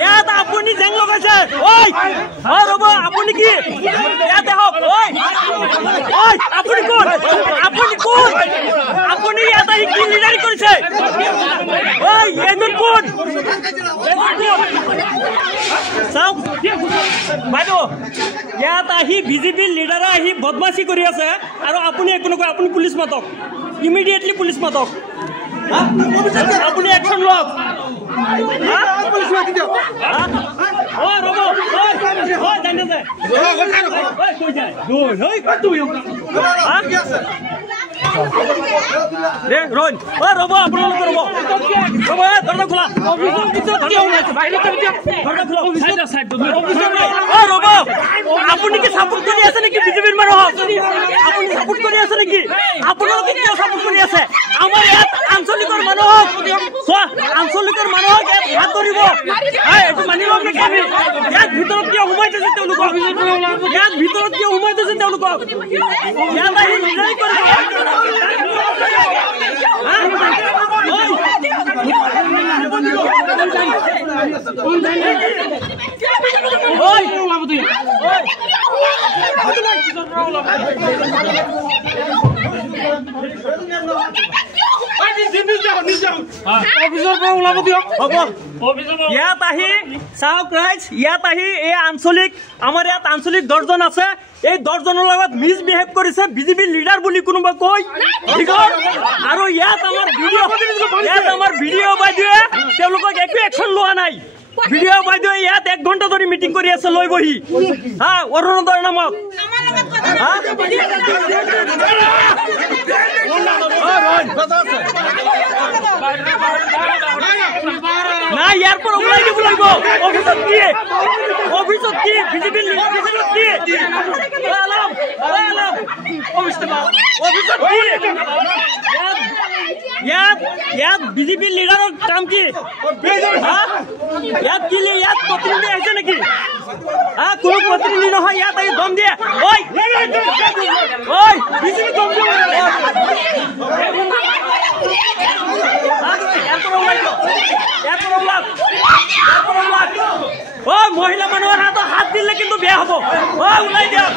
ইয়াত আপুনি জেং লগাইছে ঐ ৰ'ব আপুনি কি ইয়াতে হওক ঐ আপুনি কোন আপুনি ইয়াত আহি কি লিডাৰি কৰিছে ঐ এজন কোন চাওক বাইদেউ ইয়াত আহি বিজেপিৰ লিডাৰে আহি বদমাচি কৰি আছে আৰু আপুনি একো নকয় আপুনি পুলিচ মাতক ইমিডিয়েটলি পুলিচ মাতক আপুনি একশ্যন লওক ৰ'ব আপোনালোকে ৰ'ব দৰ্জা খোলা ৰ'ব আপুনি কি চাপোৰ্ট কৰি আছে নেকি বিজেপিৰ মানুহক আপুনি চাপোৰ্ট কৰি আছে নেকি আপোনালোকে কিয় চাপোৰ্ট কৰি আছে আমাৰ ইয়াত আঞ্চলিকৰ মানুহক চোৱা আঞ্চলিকৰ মানুহক ইয়াত হাত ধৰিব এইটো মানি লওক নেকি আমি ইয়াত ভিতৰত কিয় সোমাই থৈছে তেওঁলোকক ইয়াত ভিতৰত কিয় সোমাই থৈছে তেওঁলোকক ইয়াত আহি লিডাৰি কৰিব ইয়াত আহি চাওক ৰাইজ ইয়াত আহি এই আঞ্চলিক আমাৰ ইয়াত আঞ্চলিক 10জন আছে এই 10জনৰ লগত মিছবিহেভ কৰিছে বিজেপি লিডাৰ বুলি কোনোবা কয় আৰু ইয়াত আমাৰ ভিডিঅ' বাইদেৱে তেওঁলোকক একো একশ্যন লোৱা নাই ভিডিঅ' বাইদেৱে ইয়াত 1 ঘণ্টা ধৰি মিটিং কৰি আছে লৈ বহি অৰুণোদয়ৰ নামত নাই ইয়াৰ পৰা ওলাই দিব লাগিব অফিচত কি বিজেপি ইয়াত বিজেপি লিডাৰৰ কাম কি ইয়াত প্ৰতিনিধি আহিছে নেকি কোনো প্ৰতিনিধি নহয় ইয়াত আহি দম দিয়ে বিজেপি দম দিয়ে মহিলা মানুহৰ হাতত হাত দিলে কিন্তু বেয়া হ'ব ওলাই দিয়ক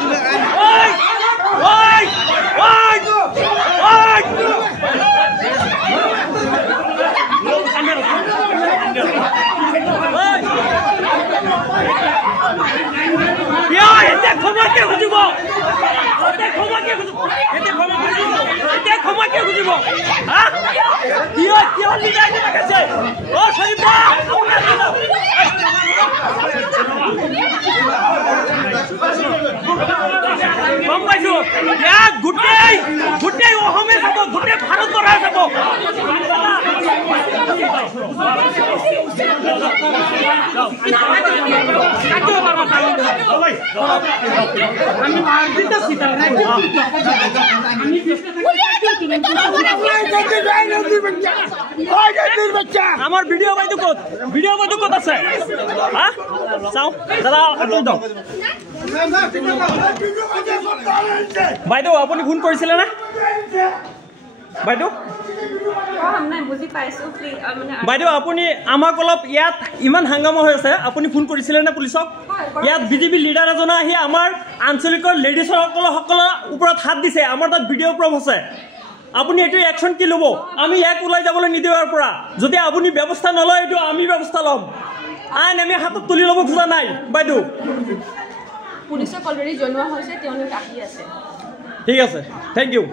ক্ষমাকে খুজিব গম পাইছো গোটেই অসমে চাব গোটেই ভাৰতবৰ্ষ চাব আমাৰ ভিডিও বাইদু কত আছে চাও দাদা বাইদেউ আপুনি ফোন কৰিছিলে না বাইদেউ বাইদেউ আপুনি আমাক অলপ ইয়াত ইমান হাংগামা হৈ আছে আপুনি ফোন কৰিছিলে নে পুলিচক ইয়াত বিজেপি লিডাৰ এজনে আহি আমাৰ আঞ্চলিকৰ লেডিজসকলৰ ওপৰত হাত দিছে আমাৰ তাত ভিডিঅ' প্ৰুফ আছে আপুনি এইটো একশ্যন কি ল'ব আমি ইয়াক ওলাই যাবলৈ নিদিওঁ ইয়াৰ পৰা যদি আপুনি ব্যৱস্থা নলয় এইটো আমি ব্যৱস্থা ল'ম আইন আমি হাতত তুলি ল'ব খোজা নাই বাইদেউ পুলিচক অলৰেডি জনোৱা হৈছে তেওঁলোক আহি আছে ঠিক আছে থেংক ইউ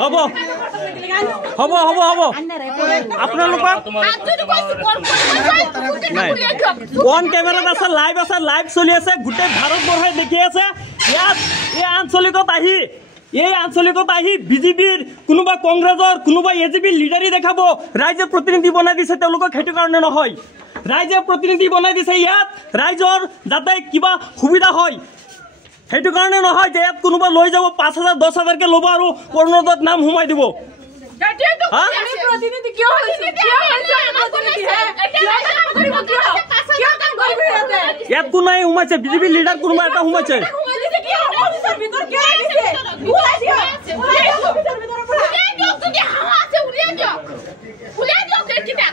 হ'ব আপোনালোকক অন কেমেৰাত আছে লাইভ চলি আছে গোটেই ভাৰতবৰ্ষই দেখি আছে ইয়াত এই আঞ্চলিকত আহি বিজেপিৰ কোনোবা কংগ্ৰেছৰ কোনোবা এজিপিৰ লিডাৰি দেখাব ৰাইজে প্ৰতিনিধি বনাই দিছে তেওঁলোকক সেইটো কাৰণে নহয় ৰাইজে প্ৰতিনিধি বনাই দিছে ইয়াত ৰাইজৰ যাতে কিবা সুবিধা হয় সেইটো কাৰণে নহয় যে ইয়াত কোনোবা লৈ যাব 5,000 10,000 কে ল'ব আৰু অৰুণোদয়ত নাম সোমাই দিব ইয়াত কোনাই সোমাইছে বিজেপি লিডাৰ কোনোবা এটা সোমাইছে উলিয়াই দিয়ক গেটকেইটাক